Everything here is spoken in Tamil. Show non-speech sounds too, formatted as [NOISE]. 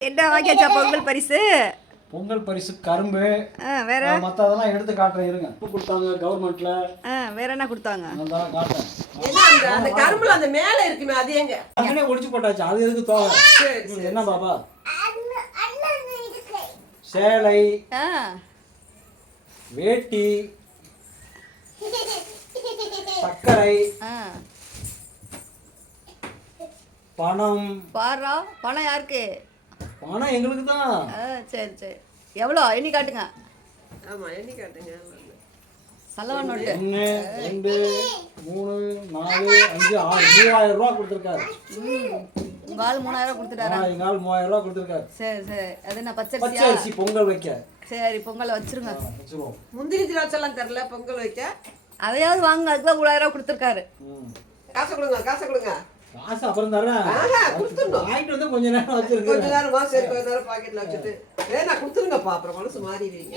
என்ன வாங்கியாச்சா பொங்கல் பரிசு? பொங்கல் பரிசு கரும்பு. ஆ வேற? மற்றதெல்லாம் எடுத்து காட்டுறேன் இருங்க. உப்பு கொடுத்தாங்க கவர்மெண்ட்ல ஆ வேற என்ன கொடுத்தாங்க? அதெல்லாம் காட்டுறேன். என்ன அந்த கரும்புல அந்த மேல இருக்குமே அது எங்க? அங்கனே ஒழிச்சு போட்டாச்சு அது எதுக்கு இது என்ன பாப்பா? சேலை. ஆ. வேட்டி. [LAUGHS] சர்க்கரை. ஆ. பணம். பாரா பணம் யாருக்கு? பணம் எங்களுக்கு தான் ஆ சரி சரி. எவ்வளோ? எண்ணி காட்டுங்க. ஆமா எண்ணி காட்டுங்க. நல்லவன் நோட்டு ஒன்று ரெண்டு மூணு நாலு அஞ்சு ஆறு. மூவாயிரம் ரூபா கொடுத்துருக்காரு. உங்கள் ஆள் மூணாயிரம் கொடுத்துட்டாரா? எங்கள் ஆள் மூவாயிரம் ரூபா கொடுத்துருக்காரு. சரி சரி. அது என்ன பச்சை அரிசி பொங்கல் வைக்க. சரி பொங்கலை வச்சிருங்க. வச்சுருவோம். முந்திரி திராட்சைலாம் தரல பொங்கல் வைக்க? அதையாவது வாங்க அதுக்கு தான் மூணாயிரம் கொடுத்துருக்காரு. ம். காசை கொடுங்க காசை கொடுங்க. காசு அப்புறம் தரேன் ஆஹா, கொடுத்துடணும். வாங்கிட்டு வந்து கொஞ்ச நேரம் கொஞ்ச வச்சிருக்கேன் நேரமா சரி. கொஞ்ச நேரம் பாக்கெட்ல வச்சுட்டு. நான் கொடுத்துருங்கப்பா அப்புறம் மனசு மாறிடுவீங்க.